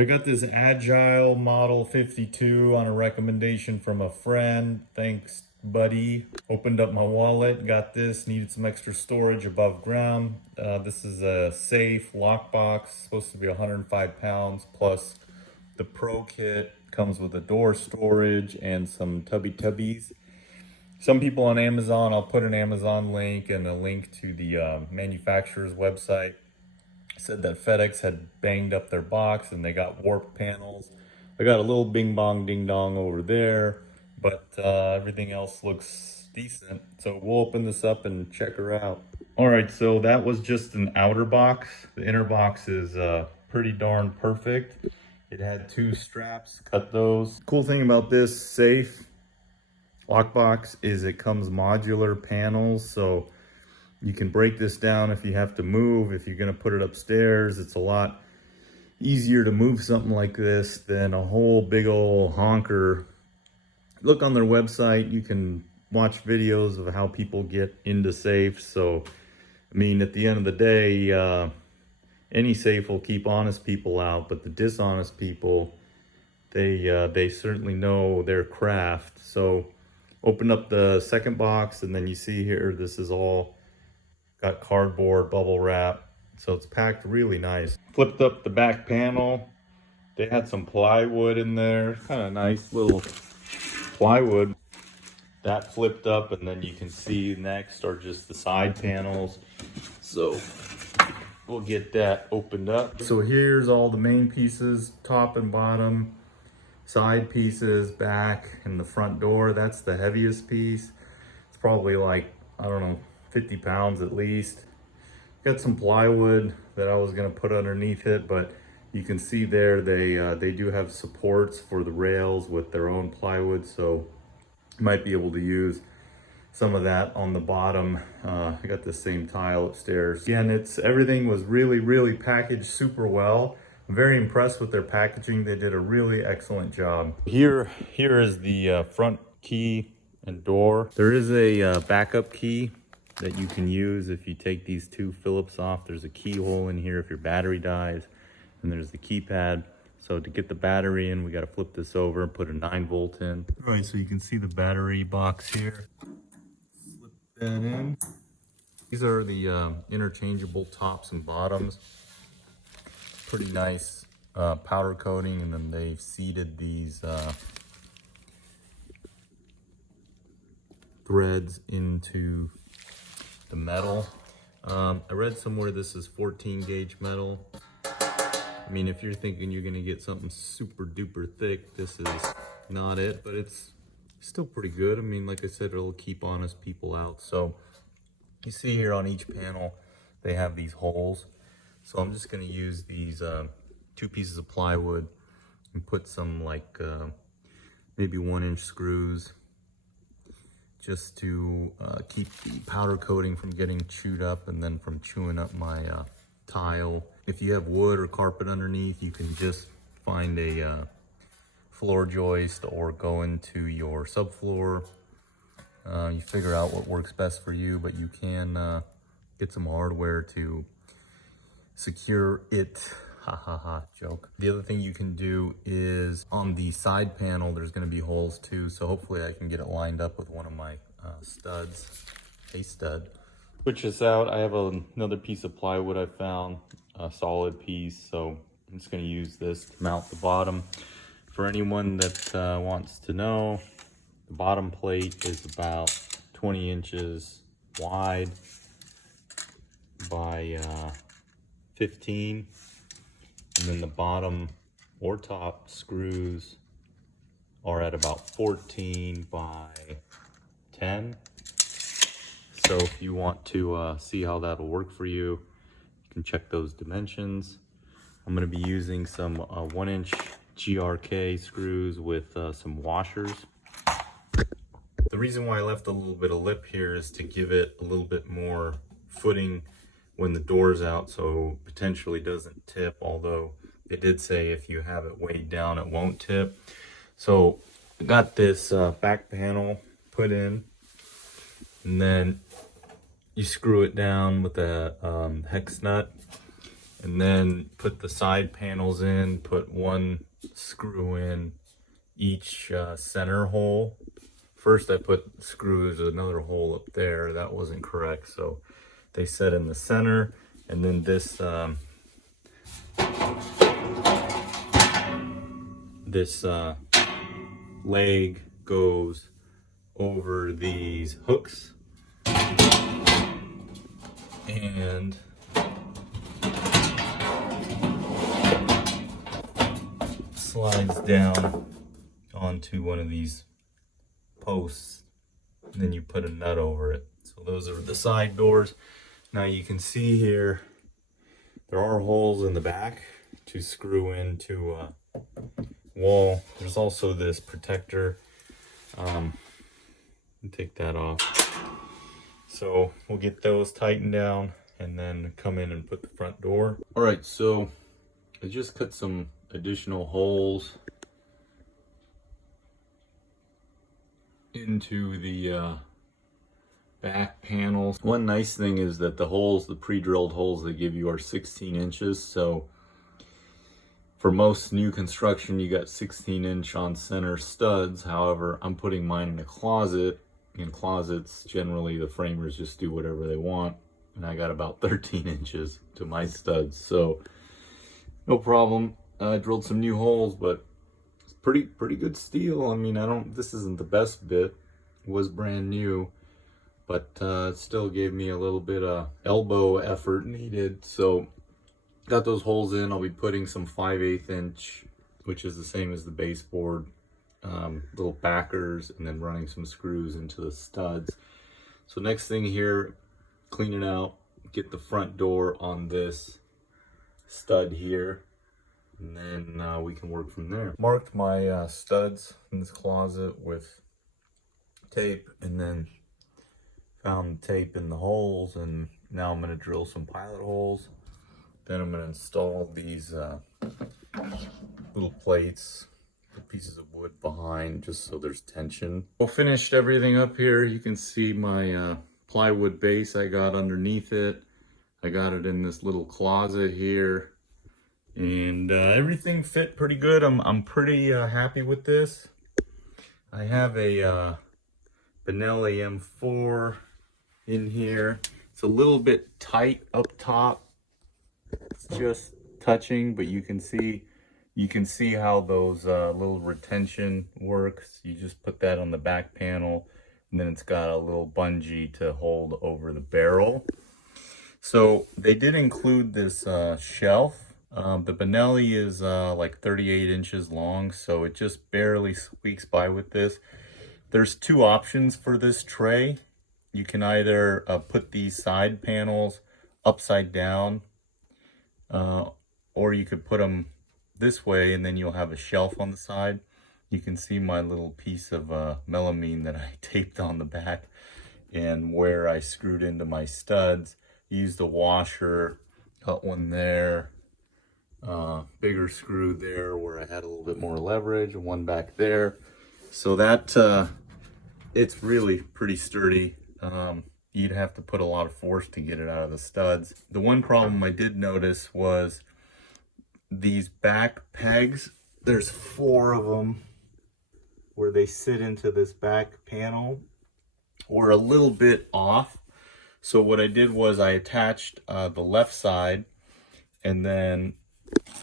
I got this Agile Model 52 on a recommendation from a friend. Thanks, buddy. Opened up my wallet, got this, needed some extra storage above ground. This is a safe lockbox, supposed to be 105 pounds, plus the Pro Kit comes with a door storage and some tubbies. Some people on Amazon, I'll put an Amazon link and a link to the manufacturer's website, said that FedEx had banged up their box and they got warped panels. I got a little bing bong ding dong over there, but everything else looks decent. So we'll open this up and check her out. All right, so that was just an outer box. The inner box is pretty darn perfect. It had 2 straps, cut those. Cool thing about this safe lockbox is it comes modular panels, so you can break this down if you have to move. If you're gonna put it upstairs, it's a lot easier to move something like this than a whole big old honker. Look on their website, you can watch videos of how people get into safes. So, I mean, at the end of the day, any safe will keep honest people out, but the dishonest people, they certainly know their craft. So, open up the second box, and then you see here, this is all got cardboard bubble wrap, so it's packed really nice. Flipped up the back panel. They had some plywood in there, kind of nice little plywood. That flipped up, and then you can see next are just the side panels. So we'll get that opened up. So here's all the main pieces, top and bottom, side pieces, back, and the front door. That's the heaviest piece. It's probably like, I don't know, 50 pounds at least. Got some plywood that I was gonna put underneath it, but you can see there they do have supports for the rails with their own plywood, so you might be able to use some of that on the bottom. I got the same tile upstairs. Again, everything was really packaged super well. I'm very impressed with their packaging. They did a really excellent job. Here is the front key and door. There is a backup key that you can use if you take these 2 Phillips off. There's a keyhole in here if your battery dies, and there's the keypad. So to get the battery in, we got to flip this over and put a 9-volt in. All right, so you can see the battery box here. Flip that in. These are the interchangeable tops and bottoms. Pretty nice powder coating, and then they seated these threads into the metal. I read somewhere this is 14 gauge metal. I mean, if you're thinking you're gonna get something super duper thick, this is not it, but it's still pretty good. I mean, like I said, it'll keep honest people out. So you see here on each panel, they have these holes. So I'm just gonna use these 2 pieces of plywood and put some like maybe 1-inch screws just to keep the powder coating from getting chewed up and then from chewing up my tile. If you have wood or carpet underneath, you can just find a floor joist or go into your subfloor. You figure out what works best for you, but you can get some hardware to secure it. Ha ha ha, joke. The other thing you can do is on the side panel, there's gonna be holes too, so hopefully I can get it lined up with one of my studs, a stud. Switch this out, I have another piece of plywood I found, a solid piece, so I'm just gonna use this to mount the bottom. For anyone that wants to know, the bottom plate is about 20 inches wide by 15. And then the bottom or top screws are at about 14 by 10. So if you want to see how that'll work for you, you can check those dimensions. I'm going to be using some 1-inch GRK screws with some washers. The reason why I left a little bit of lip here is to give it a little bit more footing when the door's out, so potentially doesn't tip, although they did say if you have it weighed down, it won't tip. So I got this back panel put in, and then you screw it down with a hex nut, and then put the side panels in, put one screw in each center hole. First I put screws, another hole up there, that wasn't correct, so they set in the center, and then this leg goes over these hooks and slides down onto one of these posts, and then you put a nut over it. So those are the side doors. Now you can see here there are holes in the back to screw into a wall. There's also this protector. Take that off. So we'll get those tightened down and then come in and put the front door. All right, so I just cut some additional holes into the back panels. One nice thing is that the holes, the pre-drilled holes they give you, are 16 inches. So for most new construction, you got 16-inch on center studs. However, I'm putting mine in a closet. In closets, generally the framers just do whatever they want, and I got about 13 inches to my studs, so no problem. I drilled some new holes, but it's pretty good steel. I mean, this isn't the best bit. It was brand new, but it still gave me a little bit of elbow effort needed. So got those holes in. I'll be putting some 5/8 inch, which is the same as the baseboard, little backers, and then running some screws into the studs. So next thing here, clean it out, get the front door on this stud here, and then we can work from there. Marked my studs in this closet with tape, and then found tape in the holes, and now I'm going to drill some pilot holes. Then I'm going to install these little plates, pieces of wood behind, just so there's tension. Well, finished everything up here. You can see my plywood base I got underneath it. I got it in this little closet here, and everything fit pretty good. I'm pretty happy with this. I have a Benelli M4 in here. It's a little bit tight up top. It's just touching, but you can see how those little retention works. You just put that on the back panel, and then it's got a little bungee to hold over the barrel. So they did include this shelf. The Benelli is like 38 inches long, so it just barely squeaks by with this. There's two options for this tray. You can either put these side panels upside down, or you could put them this way, and then you'll have a shelf on the side. You can see my little piece of melamine that I taped on the back, and where I screwed into my studs. Used a washer, cut one there, bigger screw there where I had a little bit more leverage, and one back there. So that it's really pretty sturdy. You'd have to put a lot of force to get it out of the studs. The one problem I did notice was these back pegs. There's 4 of them where they sit into this back panel, were a little bit off. So what I did was I attached the left side, and then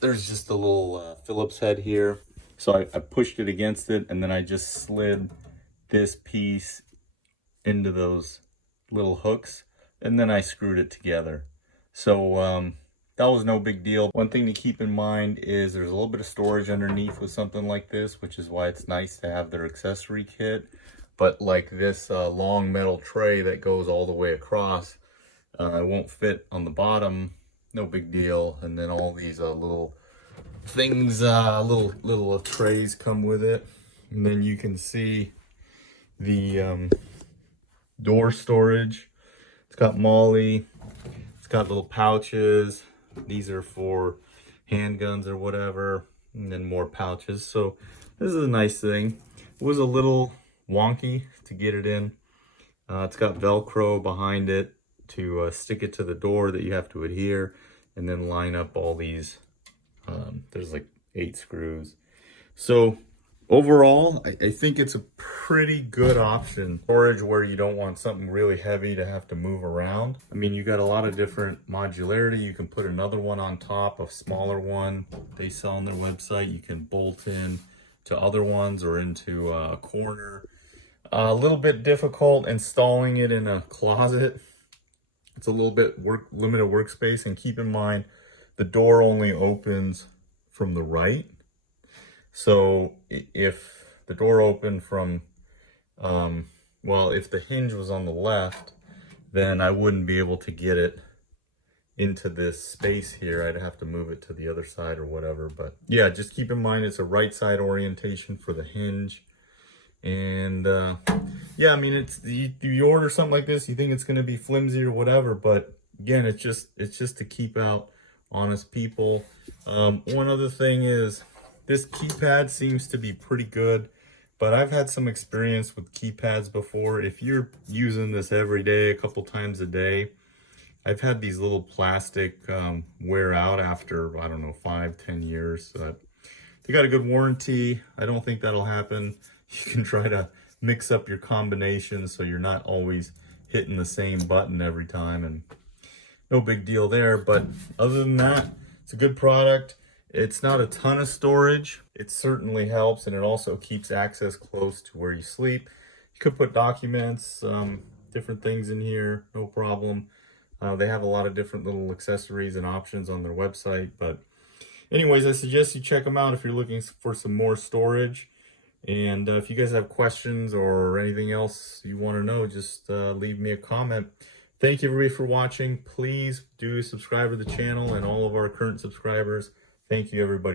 there's just a little Phillips head here. So I pushed it against it, and then I just slid this piece into those little hooks, and then I screwed it together. So that was no big deal. One thing to keep in mind is there's a little bit of storage underneath with something like this, which is why it's nice to have their accessory kit. But like this long metal tray that goes all the way across, it won't fit on the bottom, no big deal. And then all these little things, little trays come with it. And then you can see the door storage. It's got MOLLE, it's got little pouches. These are for handguns or whatever, and then more pouches. So this is a nice thing. It was a little wonky to get it in. It's got Velcro behind it to stick it to the door that you have to adhere, and then line up all these. There's like 8 screws. So overall, I think it's a pretty good option. Storage where you don't want something really heavy to have to move around. I mean, you got a lot of different modularity. You can put another one on top, a smaller one they sell on their website. You can bolt in to other ones or into a corner. A little bit difficult installing it in a closet. It's a little bit limited workspace, and keep in mind the door only opens from the right. So if the door opened from, well, if the hinge was on the left, then I wouldn't be able to get it into this space here. I'd have to move it to the other side or whatever. But yeah, just keep in mind it's a right side orientation for the hinge. And yeah, I mean, it's you order something like this, you think it's going to be flimsy or whatever, but again, it's just to keep out honest people. One other thing is this keypad seems to be pretty good, but I've had some experience with keypads before. If you're using this every day, a couple times a day, I've had these little plastic wear out after, I don't know, 5-10 years. They got a good warranty. I don't think that'll happen. You can try to mix up your combinations so you're not always hitting the same button every time, and no big deal there. But other than that, it's a good product. It's not a ton of storage. It certainly helps, and it also keeps access close to where you sleep. You could put documents, different things in here, no problem. They have a lot of different little accessories and options on their website. But anyways, I suggest you check them out if you're looking for some more storage. And if you guys have questions or anything else you want to know, just leave me a comment. Thank you everybody for watching. Please do subscribe to the channel and all of our current subscribers. Thank you everybody.